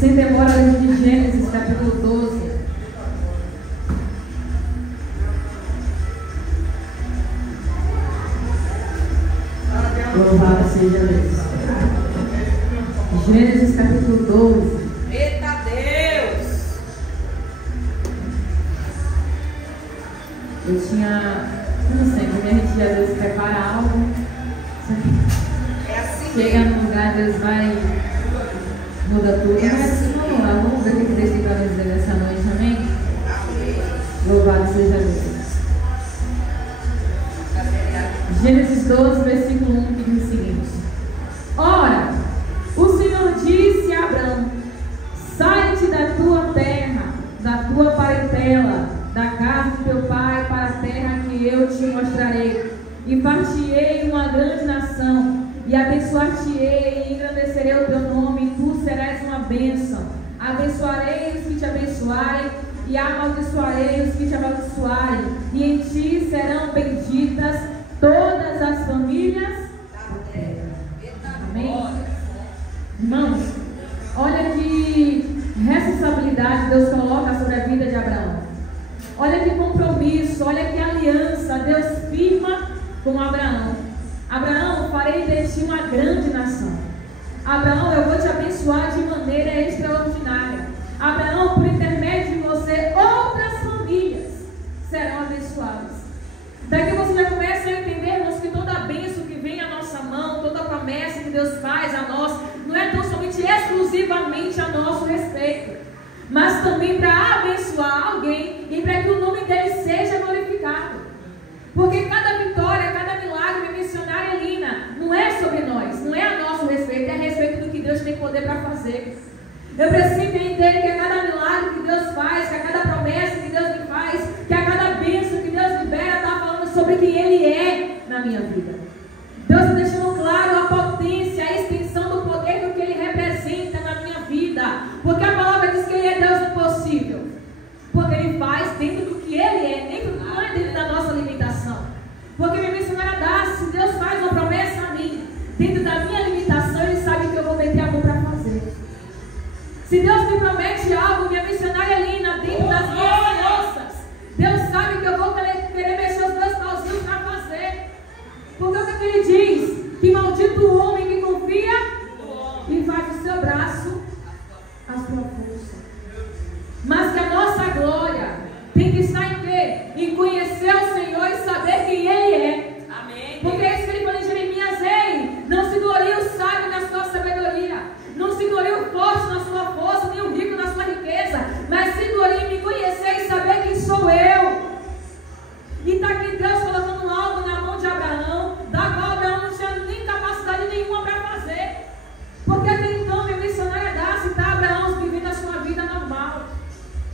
Sem demora, livro de Gênesis, capítulo 12. Louvado seja Deus. Gênesis, capítulo 12. Eita Deus! Eu tinha, como sempre, a gente às vezes prepara algo. É assim Chega mesmo. num lugar, Deus vai, muda tudo. Mas vamos lá, vamos ver o que Deus tem para nos dizer nessa noite, amém? Louvado seja Deus. Gênesis 12, versículo 1, que diz o seguinte: Ora, o Senhor disse a Abrão: sai-te da tua terra, da tua parentela, da casa de teu pai, para a terra que eu te mostrarei, e far-te-ei uma grande nação, e abençoar-te-ei, e engrandecerei o teu nome, e tu serás uma bênção. Abençoarei os que te abençoarem, e amaldiçoarei os que te amaldiçoarem, e em ti serão benditas todas as famílias da terra. Amém? Irmãos, olha que responsabilidade Deus coloca sobre a vida de Abraão. Olha que compromisso, olha que aliança Deus firma com Abraão. Abraão, farei de ti uma grande nação. Abraão, eu vou te abençoar de maneira extraordinária. Abraão, por intermédio de você, outras famílias serão abençoadas. Daqui você já começa a entender, irmãos, que toda a bênção que vem à nossa mão, toda a promessa que Deus faz a nós, não é tão somente exclusivamente a nosso respeito, mas também para abençoar alguém e para que o nome dele seja glorificado. Porque cada vitória, cada milagre, missionária Lina, não é sobre nós, não é a nosso respeito, é a respeito do que Deus tem poder para fazer. Eu preciso entender que a cada milagre que Deus faz, que a cada promessa que Deus me faz, que a cada bênção que Deus libera, está falando sobre quem Ele é na minha vida. Deus está deixando claro a potência, a extensão do poder do que Ele representa na minha vida. Porque a palavra diz que Ele é Deus impossível. Porque Ele faz dentro do que Ele é, não é dentro da nossa limitação. Porque minha missionária dá, se Deus faz uma promessa a mim, dentro da minha limitação, Ele sabe que eu vou meter a mão para fazer. Se Deus me promete algo, minha missionária Lina, dentro das minhas forças, Deus sabe que eu vou querer mexer os meus pauzinhos para fazer. Porque o que Ele diz? Que maldito o homem que confia e faz do seu braço a sua força. Mas que a nossa glória tem que estar em quê? Em conhecer o Senhor e saber quem Ele é. Amém. Porque é isso que Ele fala em Jeremias: ei, não se glorie o sábio na sua sabedoria, não se glorie o forte na sua força, nem o rico na sua riqueza, mas se glorie em me conhecer e saber quem sou eu. E está aqui Deus colocando algo na mão de Abraão, da qual Abraão não tinha nem capacidade nenhuma para fazer. Porque até então, minha missionária dá-se, está Abraão vivendo a sua vida normal,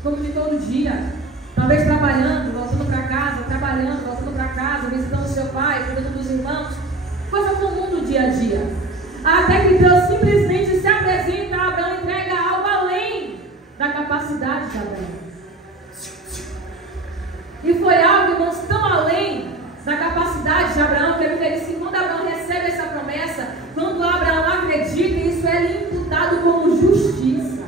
como de todo dia. Talvez trabalhando, voltando para casa, trabalhando, voltando para casa, visitando seu pai, cuidando dos irmãos. Coisa comum do dia a dia. Até que Deus simplesmente se apresenta a Abraão e entrega algo além da capacidade de Abraão. E foi algo, irmãos, tão além da capacidade de Abraão, que a Bíblia diz que quando Abraão recebe essa promessa, quando Abraão acredita, isso é lhe imputado como justiça.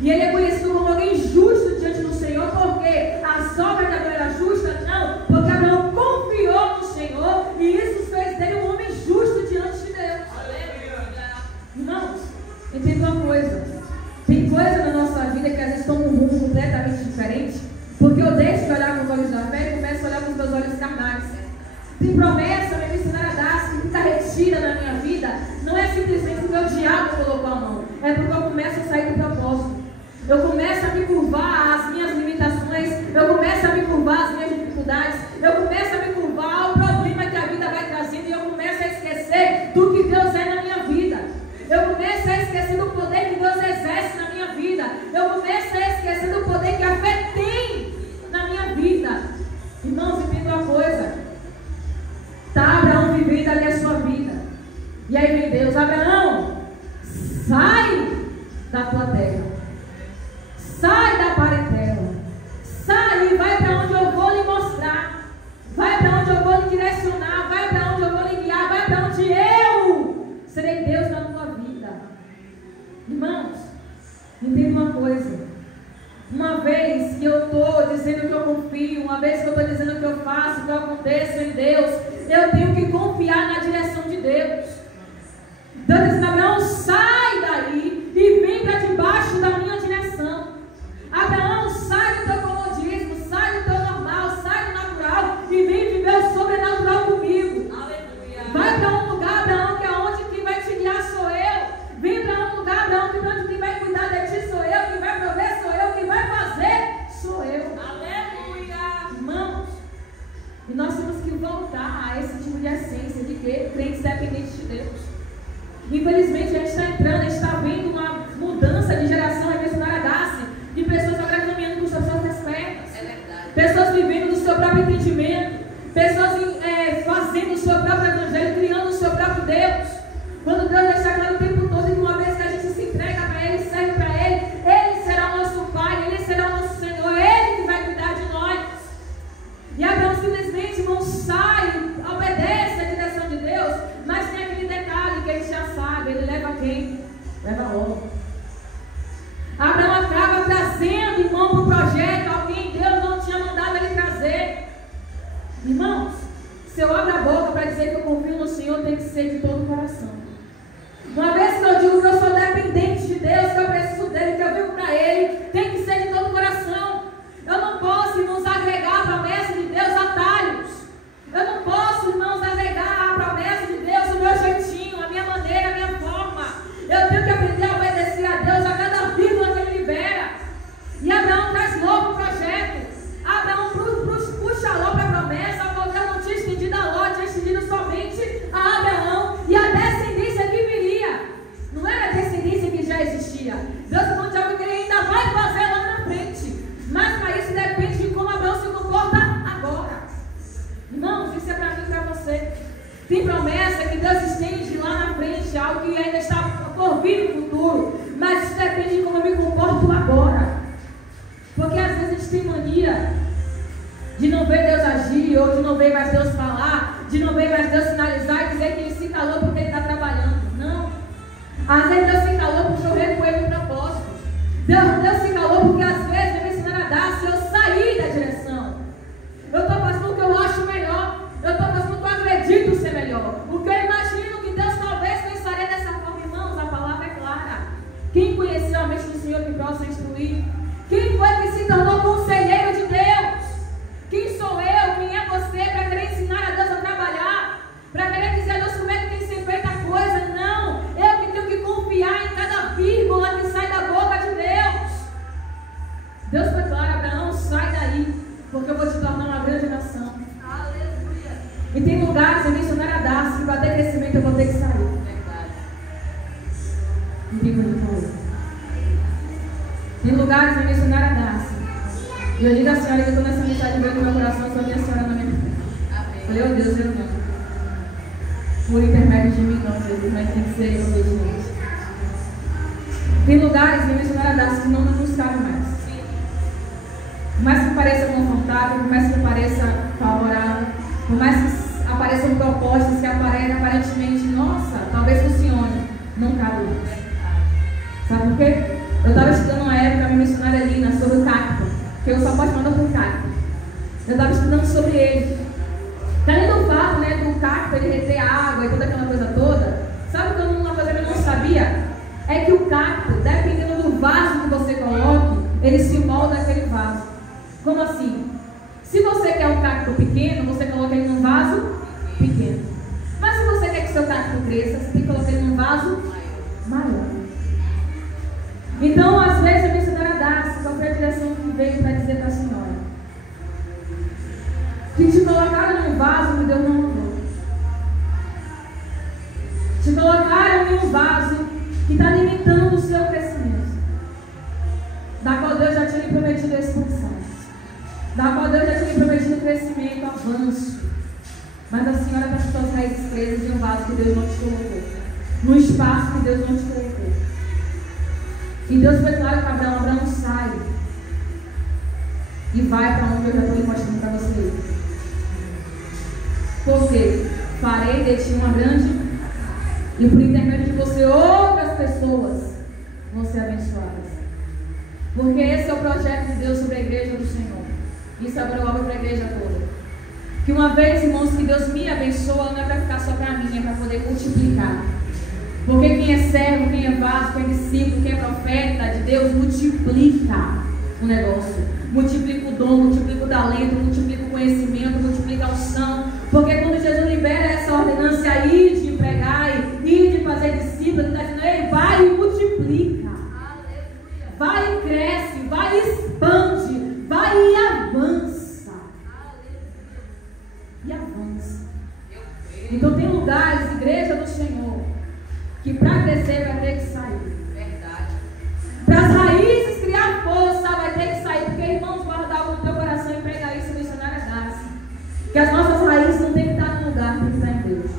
E ele é conhecido como alguém justo diante do Senhor, porque as obras de Abraão eram justas? Não, porque Abraão confiou no Senhor e isso fez dele um homem justo diante de Deus. Irmãos, entenda uma coisa: tem coisa na nossa vida que às vezes toma um rumo completamente diferente, porque eu deixo de olhar com os olhos da fé e começo a olhar com os meus olhos carnais. Tem promessa, minha missionária dá-se, que fica retida na minha vida, não é simplesmente porque o diabo colocou a mão, é porque eu começo a sair do propósito. Eu começo a me curvar às minhas limitações, eu começo a me curvar às minhas dificuldades, eu começo a me curvar ao problema que a vida vai trazendo e eu começo a esquecer do que Deus é na minha vida. Eu começo a esquecer do poder que Deus exerce na minha vida. Eu começo a esquecer do poder que a fé tem na minha vida. Irmãos, entenda uma coisa: está Abraão vivendo ali a sua vida. E aí vem Deus: Abraão, sai da tua terra, sai da parentela, sai e vai para onde eu vou lhe mostrar, vai para onde eu vou lhe direcionar, vai para onde eu vou lhe guiar, vai para onde eu serei Deus na tua vida. Irmãos, Entenda uma coisa. Uma vez que eu estou dizendo que eu confio, uma vez que eu estou dizendo que eu faço, que eu aconteço em Deus, eu tenho que confiar na direção de Deus. Deus diz: Abraão, sai daí e vem para debaixo da minha direção. Abraão, sai do teu comodismo, sai do teu normal, sai do natural e vem viver o sobrenatural comigo. Aleluia. Vai para um lugar, Abraão, que é onde quem vai te guiar sou eu. Vem para um lugar, Abraão, que onde quem vai cuidar de ti sou eu, quem vai prover sou eu, quem vai fazer sou eu. Aleluia. Irmãos, e nós temos que voltar a esse tipo de essência de que crentes dependentes de Deus. Infelizmente, a gente está entrando, a gente está vendo uma mudança de geração revolucionária de pessoas agora caminhando com suas próprias pernas. É verdade. Pessoas vivendo do seu próprio entendimento. Pessoas fazendo o seu próprio evangelho, criando o seu próprio Deus. Quando Deus deixa claro o tempo todo que uma vez que a gente se entrega para Ele, serve para Ele, Ele será o nosso Pai, Ele será o nosso Senhor, Ele que vai cuidar de nós. E Abraão simplesmente não sai, obedece a direção de Deus, mas tem aquele detalhe que ele já sabe, ele leva quem? Leva logo. Abraão acaba trazendo, irmão, para o projeto alguém que Deus não tinha mandado ele trazer. Irmãos, se eu abro a boca para dizer que eu confio no Senhor, tem que ser de todo o coração. Uma vez que eu digo que eu sou dependente de Deus, que eu preciso dele, que eu vivo para Ele, tem que ser de todo o coração. Eu não posso, irmãos, agregar a promessa de Deus a atalhos. Eu não posso, irmãos, agregar a promessa de Deus o meu jeitinho, a minha maneira, a minha forma. Eu tenho que aprender a obedecer a Deus a cada vírgula que Ele libera. E Abraão traz logo o projeto. Abraão puxa logo para a promessa, porque Deus não tinha estendido a Ló, tinha estendido somente a Abraão e a descendência que viria. Não era a descendência que já existia. Deus falou de algo que Ele ainda vai fazer lá na frente. Mas para isso depende de como Abraão se comporta agora. Irmãos, isso é para mim e para você. Tem promessa que Deus estende lá na frente, algo que ainda está por vir no futuro. Mas isso depende de como eu me comporto agora. Porque às vezes a gente tem mania de não ver Deus agir, ou de não ver mais Deus falar, de não ver mais Deus sinalizar e dizer que Ele se calou porque Ele está trabalhando. Não. Às vezes Deus se calou porque eu recuei no propósito. Deus se calou porque às vezes Ele me ensinar a dar se eu sair da direção. Eu estou fazendo o que eu acho melhor. Eu estou fazendo o que eu acredito ser melhor. O que eu imagino que Deus talvez pensaria dessa forma. Irmãos, a palavra é clara. Quem conheceu a mente do Senhor que possa instruir? Quem foi que se tornou conselheiro de Deus? Quem sou eu? Quem é você para querer ensinar a Deus a trabalhar? Para querer dizer a Deus como é que tem que ser feita a coisa? Não. Eu que tenho que confiar em cada vírgula que sai da boca de Deus. Deus foi claro: Abraão, sai daí, porque eu vou te tornar uma grande nação. Aleluia. E tem lugares, eu mencionar a dar, se para ter crescimento eu vou ter que sair. Verdade. Ninguém vai falar. Tem lugares, eu mencionar a dar. E eu digo à senhora que eu estou nessa mensagem veio no meu coração, só minha senhora na minha frente. Falei: oh Deus, eu não. Por intermédio de mim, não, Jesus, mas tem que ser eu mesmo. Tem lugares, eu mencionar a dar, que não nos cabe mais. Por mais que pareça confortável, por mais que pareça favorável, por mais que apareçam propostas que aparentemente, nossa, talvez funcione, não cabe mais. Sabe por quê? Eu estava estudando uma época, a minha missionária Lina, sobre o cacto, que eu sou apaixonada por cacto. Eu estava estudando sobre ele. Além do fato, né, do cacto ele reter água e toda aquela coisa toda, sabe uma coisa que eu não sabia? É que o cacto, dependendo do vaso que você coloque, ele se molda aquele vaso. Como assim? Se você quer um cacto pequeno, você coloca ele num vaso pequeno. Mas se você quer que seu cacto cresça, você tem que colocar ele num vaso maior. Então, às vezes, eu me ensinar a dar, qual foi a direção que veio para dizer para a senhora? Que te colocaram num vaso que Deus não mandou. Te colocaram em um vaso que está limitando o seu crescimento. Da qual Deus já tinha lhe prometido a expulsão. Da qual Deus já tinha lhe prometido crescimento, avanço. Mas a senhora está com suas raízes presas em um vaso que Deus não te colocou. Num espaço que Deus não te colocou. E Deus foi claro para Abraão: Abraão, sai. E vai para onde eu já estou lhe mostrando para você. Porque farei de ti uma grande, e por intermédio de você outras pessoas vão ser abençoadas. Porque esse é o projeto de Deus sobre a igreja do Senhor. Isso agora eu abro para a igreja toda. Que uma vez, irmãos, que Deus me abençoa, não é para ficar só para mim, é para poder multiplicar. Porque quem é servo, quem é vaso, quem é discípulo, quem é profeta de Deus, multiplica o negócio. Multiplica o dom, multiplica o talento, multiplica o conhecimento, multiplica a unção. Porque quando Jesus libera essa ordenança aí de pregar e de fazer discípulo, ele está dizendo, ei, vai e multiplica. Vai e cresce, vai e expande, vai e avança. E avança. Então tem lugares, igreja do Senhor, que para crescer vai ter que sair. Verdade. Para as raízes criar força vai ter que sair. Porque, irmãos, guarda algo no teu coração e prega isso, missionária Darcy. Que as nossas raízes não tem que estar no lugar, tem que estar em Deus.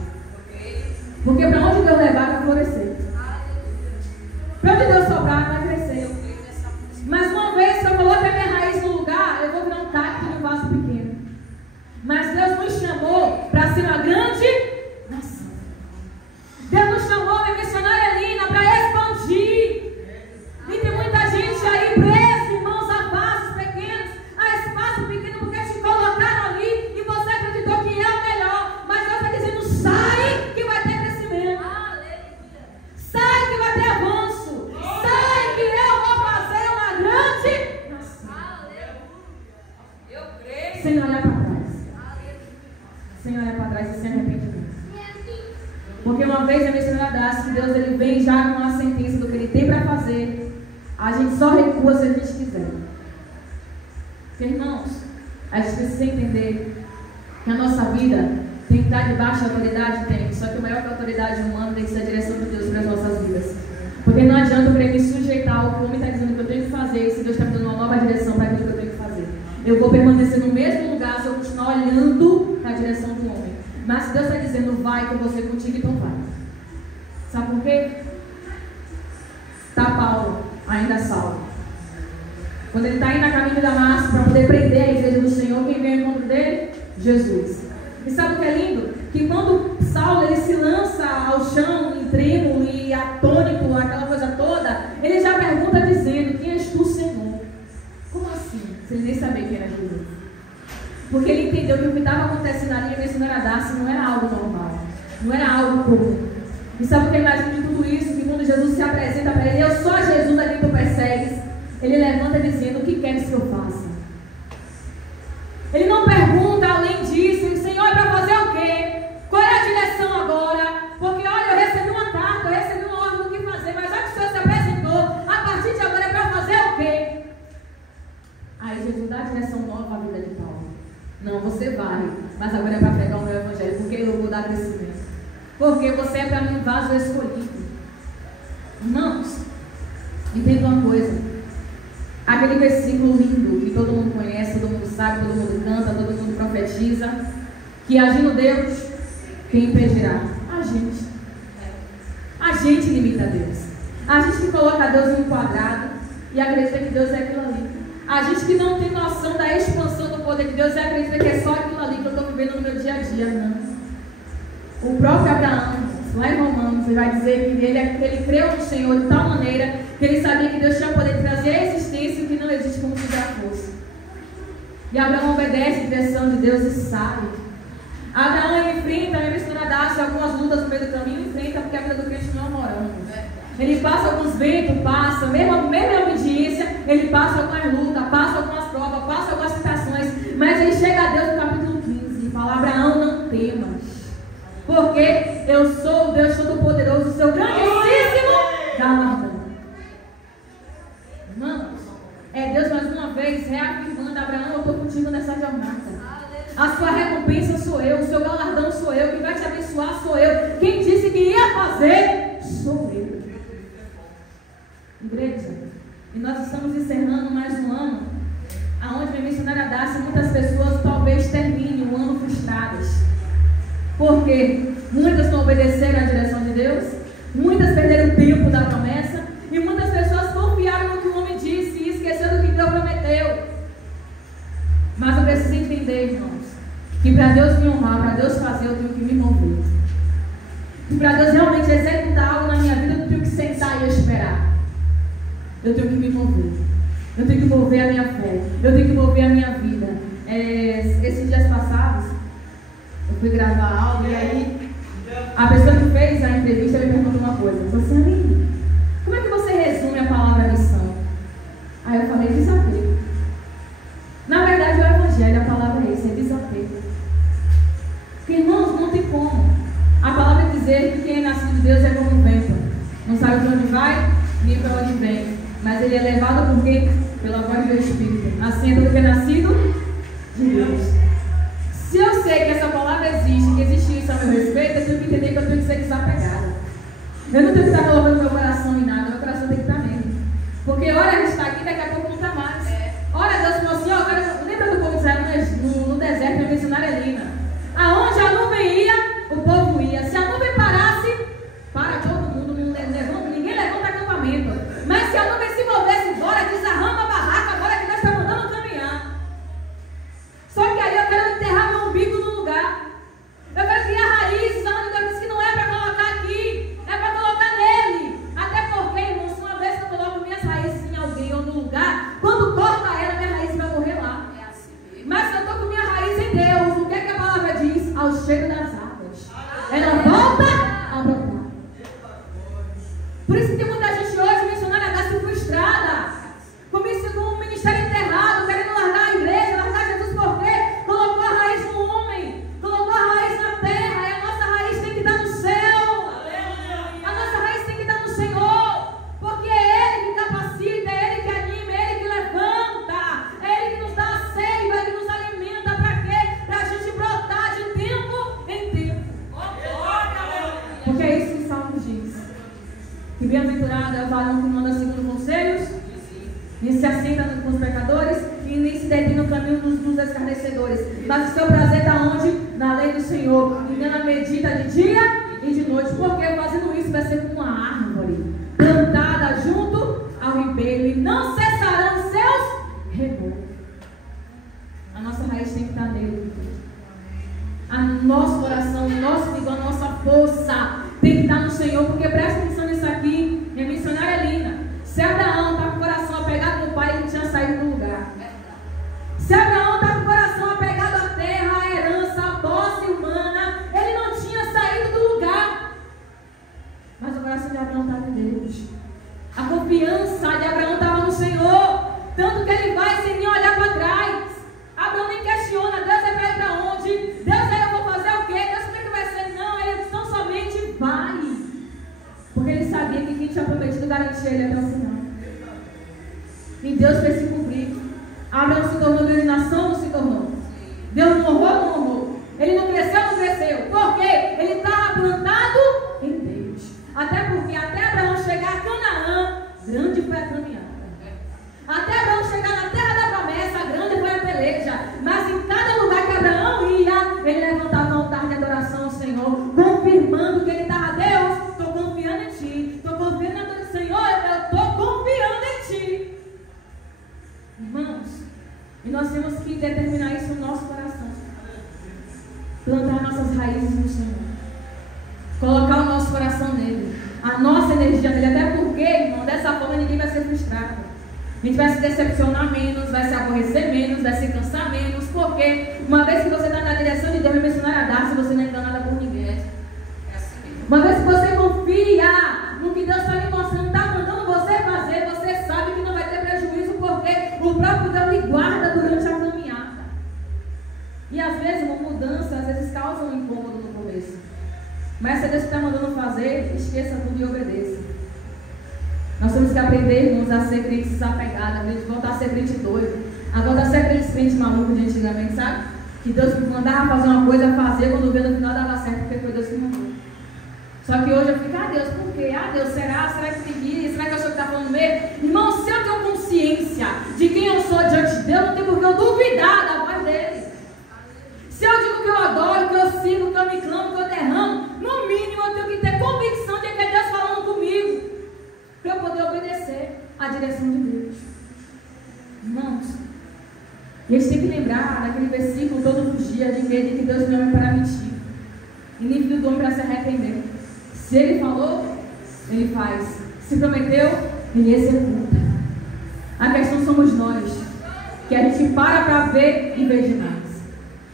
Porque para onde Deus levar vai florescer. Para onde Deus sobrar vai crescer. Mas uma vez que eu coloquei a minha raiz no lugar, eu vou virar um cacto de um vaso pequeno. Mas Deus nos chamou para ser uma grande nação. Deus nos chamou, minha missionária Lina, para expandir. E tem muita gente aí presa, irmãos, a vasos pequenos, a espaço pequeno, porque te colocaram ali e você acreditou que é o melhor. Mas Deus está dizendo, sai que vai ter crescimento. Sai que vai ter avanço. Sai que eu vou fazer uma grande nação. Eu creio. Sem olhar para trás. Sem olhar para trás e sem arrependimento. Porque uma vez a missionária Darcy, que Deus ele vem já com a sentença do que ele tem para fazer. A gente só recua se a gente quiser. Porque, irmãos, a gente precisa entender que a nossa vida tem que estar debaixo da autoridade, tem. Só que o maior que a autoridade humana tem que ser a direção de Deus para as nossas vidas. Porque não adianta eu querer me sujeitar ao que o homem está dizendo que eu tenho que fazer, se Deus está me dando uma nova direção para aquilo que eu tenho que fazer. Eu vou permanecer no mesmo lugar se eu continuar olhando para a direção do homem. Mas se Deus está dizendo, vai que eu vou ser contigo, então vai. Sabe por quê? Está Paulo, ainda salvo. Quando ele está indo a caminho de Damasco para poder prender a igreja do Senhor, quem vem ao encontro dele? Jesus. E sabe o que é lindo? Que quando Saulo ele se lança ao chão, em trêmulo e atônito, aquela coisa toda, ele já pergunta dizendo, quem és tu, Senhor? Como assim? Se ele nem sabia quem era Jesus. Porque ele entendeu que o que estava acontecendo ali na missionária Darcy não era algo normal, não era algo comum. E sabe o que eu imagino de tudo isso? Que quando Jesus se apresenta para ele, eu sou a Jesus a quem tu persegues, ele levanta dizendo, o que queres que eu faça? Ele não pergunta além disso, Senhor, é para fazer o quê? Qual é a direção agora? Porque olha, eu recebi uma carta, eu recebi uma ordem do que fazer, mas já que o Senhor se apresentou, a partir de agora é para fazer o quê? Aí Jesus dá a direção nova à vida de Paulo. Não, você vai, mas agora é para pregar o meu evangelho, porque eu vou dar crescimento. Porque você é para mim um vaso escolhido. Irmãos, entenda uma coisa. Aquele versículo lindo que todo mundo conhece, todo mundo sabe, todo mundo canta, todo mundo profetiza, que agindo Deus, quem impedirá? A gente. A gente limita Deus. A gente que coloca Deus em um quadrado e acredita que Deus é aquilo ali. A gente que não tem noção da expansão do poder de Deus e acredita que é só aquilo ali que eu estou vivendo no meu dia a dia. Não. O próprio Abraão, lá em Romanos, ele vai dizer que ele creu no Senhor de tal maneira que ele sabia que Deus tinha poder de trazer a existência o que não existe como se já fosse. E Abraão obedece a direção de Deus e sai. Abraão enfrenta, a missionária Darcy, algumas lutas no meio do caminho, enfrenta porque a vida do crente não é morando. Ele passa alguns ventos, passa, mesmo a obediência, ele passa algumas lutas, passa algumas provas, passa algumas citações, mas ele chega a Deus no capítulo 15 e fala, Abraão, não temas, porque eu sou o Deus Todo-Poderoso, o seu grandíssimo galardão. Irmãos, é Deus mais uma vez reafirmando, Abraão, eu estou contigo nessa jornada. A sua recompensa sou eu, o seu galardão sou eu, quem vai te abençoar sou eu, quem disse que ia fazer sou eu. Igreja, e nós estamos encerrando mais um ano aonde a missionária Darcy, muitas pessoas talvez terminem um ano frustradas. Porque muitas não obedeceram à direção de Deus, muitas perderam o tempo da promessa e muitas pessoas confiaram no que o homem disse e esqueceram do que Deus prometeu. Mas eu preciso entender, irmãos, que para Deus me honrar, para Deus fazer, eu tenho que me mover. E para Deus realmente executar algo na minha vida, eu tenho que sentar e esperar. Eu tenho que me mover. Eu tenho que mover a minha fé. Eu tenho que mover a minha vida. Esses dias passados, eu fui gravar algo e aí a pessoa que fez a entrevista me perguntou uma coisa. Falou assim: Aline, como é que você resume a palavra missão? Aí eu falei: desapego. Na verdade, o evangelho, a palavra é isso, é desapego. Porque, irmãos, não tem como. A palavra dizer que quem é nascido de Deus é como um vento. Não sabe de onde vai, nem para onde vem. Mas ele é levado por quê? Pela voz do Espírito. Assim é tudo que é nascido de Deus. Se eu sei que essa palavra existe, que existe isso a meu respeito, eu tenho que entender que eu tenho que ser desapegada. Eu não tenho que estar colocando meu coração em nada, meu coração tem que estar nele. Porque ora a gente está aqui, daqui a pouco não está mais. Ora Deus falou assim: ó, lembra do povo de Israel no deserto, na missionária Lina? Aonde a nuvem ia, o povo ia. Se a nuvem parasse, para todo mundo, ninguém levanta acampamento. Mas se a nuvem se movesse, bora, desarrama a barraca, agora que nós estamos mandando caminhar. Só que aí eu quero enterrar meu umbigo no lugar. Eu quero criar raízes onde Deus disse que não é para colocar aqui, é para colocar nele. Até porque, irmãos, uma vez que eu coloco minhas raízes em alguém ou no lugar, quando corta ela, minha raiz vai morrer lá. Mas se eu estou com minha raiz em Deus, o que é que a palavra diz? Ao cheiro das águas. Ela volta a brotar. Por isso que tem muita gente hoje, missionária, nasce frustrada. Com um ministério enterrado, querendo largar a igreja, largar Jesus, porque colocou a raiz no homem, colocou a raiz na terra, e a nossa raiz tem que estar no céu. A nossa raiz tem que estar no Senhor, porque é Ele que capacita, é Ele que anima, é Ele que levanta, é Ele que nos dá a seiva, é Ele que nos alimenta. Para quê? Para a gente brotar de tempo em tempo. Porque é isso que o Salmo diz. Que bem-aventurado é o varão que manda segundo conselhos, nem se assenta com os pecadores e nem se detém no caminho dos escarnecedores. Mas o seu prazer está onde? Na lei do Senhor. E nela medita de dia e de noite. Porque fazendo isso vai ser como uma árvore plantada junto ao ribeiro e não cessarão seus rebouços. A nossa raiz tem que estar nele. Nosso coração, o nosso vigor, a nossa força tem que estar no Senhor. Porque presta atenção nisso aqui, minha missionária Lina. Se Abraão está com o coração apegado no pai, ele tinha saído do lugar. Se Abraão está com o coração apegado à terra, à herança, à posse humana, ele não tinha saído do lugar. Mas o coração de Abraão estava em Deus. A confiança de Abraão estava no Senhor. Tanto que ele vai sem nem olhar para trás. Abraão nem questiona: Deus vai para onde? Deus, aí eu vou fazer o quê? Deus, como é que vai ser? Não, ele tão somente vai. Porque ele sabia que quem tinha prometido garantia ele até o final. E Deus fez se cumprir. Abraão se tornou grande nação ou não se tornou? Deus não honrou ou não honrou? Ele não cresceu ou não cresceu? Por quê? Ele estava plantado em Deus. Até porque até Abraão chegar a Canaã, grande foi a caminhada. Até Abraão chegar na terra da promessa, grande foi a peleja. Mas em cada lugar que Abraão ia, ele levantava um altar de adoração ao Senhor, confirmando que ele estava: Deus, estou confiando em Ti, estou confiando na tua Senhor, eu estou confiando em Ti. Irmãos, e nós temos que determinar isso no nosso coração. Plantar nossas raízes no Senhor. Colocar o nosso coração nele. A nossa energia nele. Até porque, irmão, dessa forma ninguém vai ser frustrado. A gente vai se decepcionar menos, vai se aborrecer menos, vai se cansar menos. Porque uma vez que você está na direção de Deus, vai mencionar a dar, se você não é enganada por ninguém. Uma vez que você confia no que Deus está lhe mostrando, está mandando você fazer, você sabe que não vai ter prejuízo, porque o próprio Deus lhe guarda durante a caminhada. E às vezes uma mudança, às vezes causa um incômodo no começo. Mas se Deus está mandando fazer, esqueça tudo e obedeça. Nós temos que aprender, irmãos, a ser crentes desapegados, a gente voltar a ser crente doido. Agora a ser aqueles crentes malucos de antigamente, sabe? Que Deus mandava fazer uma coisa, fazer, quando vê no final dava certo, porque foi Deus que mandou. Só que hoje eu fico: Deus, por quê? Deus, será? Será que tem que ir? Será que eu sou que está falando mesmo? Irmão, se eu tenho consciência de quem eu sou diante de Deus, não tem por que eu duvidar da voz dele. Se eu digo que eu adoro, que eu sigo, que eu me clamo, que eu derramo, no mínimo eu tenho que ter convicção de que é Deus falando comigo, para eu poder obedecer à direção de Deus. Irmãos, e a gente tem que lembrar daquele versículo todos os dias de que Deus não é para mentir e nem filho do homem para se arrepender. Se Ele falou, Ele faz. Se prometeu, Ele executa. A questão somos gente para ver e vê demais.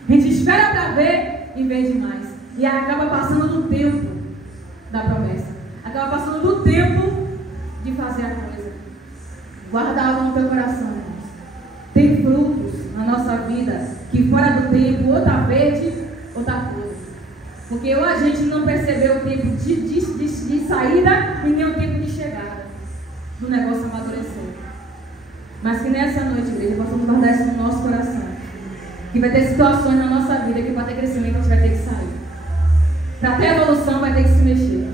A gente espera para ver e vê demais. E aí acaba passando do tempo da promessa. Acaba passando do tempo de fazer a coisa. Guarda algo no teu coração, irmãos. Tem frutos na nossa vida que fora do tempo, ou está verde, ou está podre. Porque ou a gente não percebeu o tempo de saída e nem o tempo de chegada do negócio amadurecer. Mas que nessa noite, igreja, possamos guardar isso no nosso coração. Que vai ter situações na nossa vida que para ter crescimento a gente vai ter que sair. Para ter evolução vai ter que se mexer.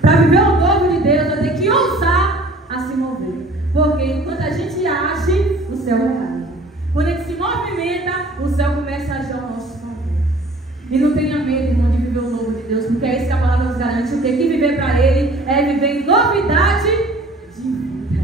Para viver o novo de Deus vai ter que ousar a se mover. Porque enquanto a gente age, o céu vai cair. Quando a gente se movimenta, o céu começa a agir ao nosso favor. E não tenha medo, irmão, de viver o novo de Deus, porque é isso que a palavra nos garante. Porque que viver para Ele é viver em novidade de vida.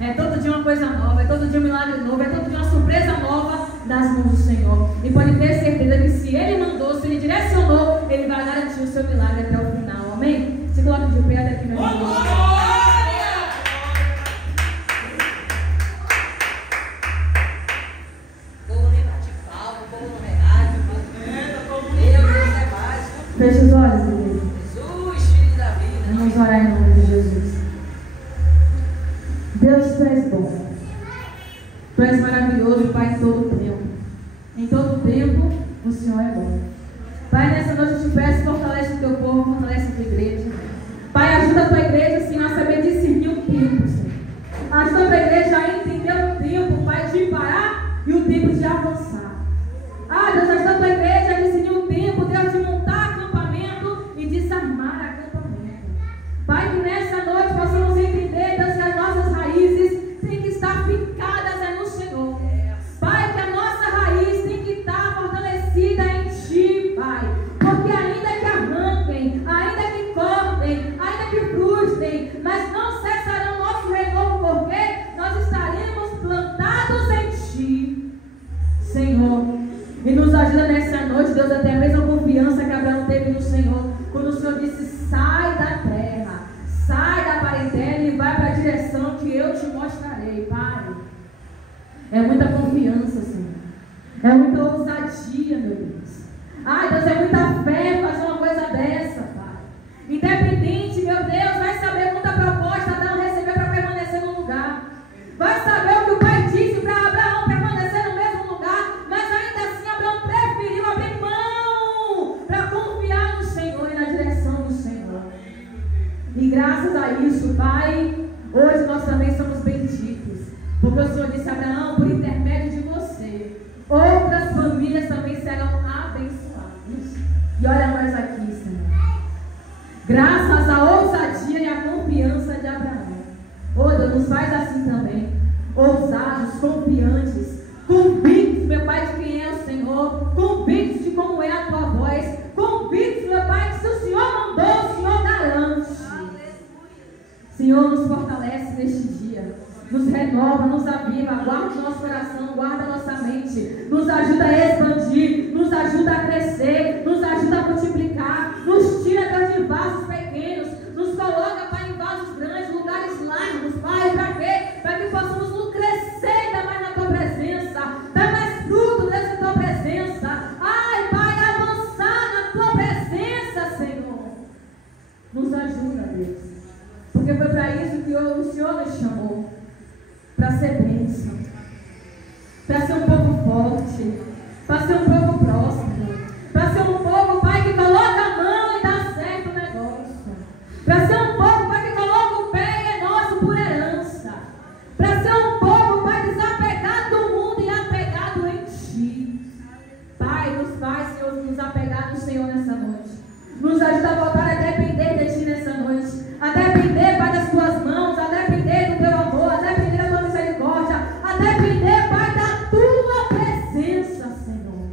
É todo dia uma coisa nova, é todo dia um milagre novo, é todo dia uma surpresa nova das mãos do Senhor. E pode ter certeza que se Ele mandou, se Ele direcionou, Ele vai garantir o seu milagre até o final. Amém? Se coloque de pé daqui, meu irmão. Feche os olhos, igreja. Jesus, filho da vida. Vamos orar em nome de Jesus. Deus, Tu és bom. Tu és maravilhoso, Pai, em todo o tempo. Em todo o tempo, o Senhor é bom. Pai, nessa noite eu te peço, fortalece o Teu povo, fortalece a Tua igreja. Pai, ajuda a Tua igreja, Senhor, a saber discernir o tempo, Senhor. Ajuda a Tua igreja a entender o tempo, Pai, de parar e o tempo de avançar. Deus, ajuda a Tua igreja a discernir o tempo, Deus, de montar e desarmar acampamento. Pai, que nessa noite possamos entender, Deus, que as nossas raízes têm que estar fincadas no Senhor. Pai, que a nossa raiz tem que estar fortalecida em Ti, Pai. Porque ainda que arranquem, ainda que cortem, ainda que frustrem, mas não cessarão nosso renovo, porque nós estaremos plantados em Ti, Senhor. E nos ajuda nessa noite, Deus, até a mesma confiança que Abraão teve no Senhor. Quando o Senhor disse, sai da terra, sai da parentela e vai para a direção que eu te mostrarei, Pai. É muita confiança, Senhor. É muita ousadia, meu Deus. Deus, é muita fé fazer uma coisa dessa, Pai. Independente, meu Deus, vai saber quanta proposta Adão recebeu para permanecer no lugar. Vai saber o que o Pai disse para Abraão permanecer no mesmo lugar, mas ainda assim Abraão preferiu abrir mão para confiar no Senhor e na direção do Senhor. E graças a isso, Pai, hoje nós também somos benditos, porque o Senhor disse a Abraão, por intermédio de você, outras famílias também serão abençoadas. E olha nós aqui, Senhor, graças à ousadia e à confiança de Abraão. Deus, nos faz assim também, ousados, confiantes, convictos, meu Pai, de quem é o Senhor, convictos de como é a Tua voz, convictos, meu Pai, que se o Senhor mandou, o Senhor garante. Senhor, nos fortalece neste dia, nos renova, nos aviva, guarda o nosso coração, guarda a nossa mente, nos ajuda a expandir, nos ajuda a crescer, nos ajuda a multiplicar, nos tira de vasos pequenos, nos coloca, Pai, em vasos grandes, lugares largos, Pai, para quê? Para que possamos crescer ainda mais na Tua presença, dar mais fruto dessa Tua presença, Pai, avançar na Tua presença, Senhor. Nos ajuda, Deus, porque foi para isso que o Senhor nos chamou, para ser bênção, para ser um povo forte, para ser um povo próspero, para ser um povo, Pai, que coloca a mão e dá certo o negócio, para ser um povo, Pai, que coloca o pé e é nosso por herança, para ser um povo, Pai, desapegado do mundo e apegado em Ti. Pai, nos faz, Senhor, nos apegar no Senhor nessa noite, nos ajuda a voltar a depender de Ti nessa noite, a depender, Pai, das Tuas mãos, a depender do Teu amor, a depender da Tua misericórdia, a depender, Pai, da Tua presença, Senhor.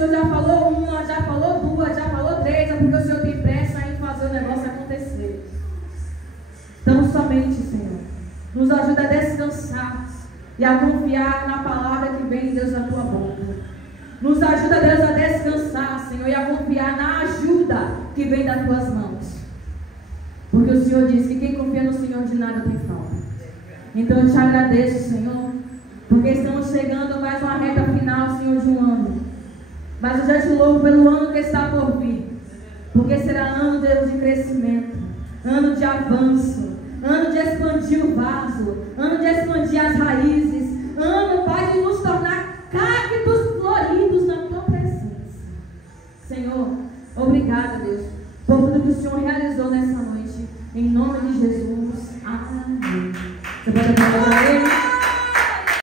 Senhor já falou uma, já falou duas, já falou três, é porque o Senhor tem pressa em fazer o negócio acontecer. Então somente, Senhor, nos ajuda a descansar e a confiar na palavra que vem, Deus, da tua boca. Nos ajuda, Deus, a descansar, Senhor, e a confiar na ajuda que vem das tuas mãos. Porque o Senhor diz que quem confia no Senhor de nada tem falta. Então eu te agradeço, Senhor, porque estamos chegando a mais uma reta final, Senhor, de um ano. Mas eu já te louvo pelo ano que está por vir. Porque será ano, Deus, de crescimento, ano de avanço, ano de expandir o vaso, ano de expandir as raízes.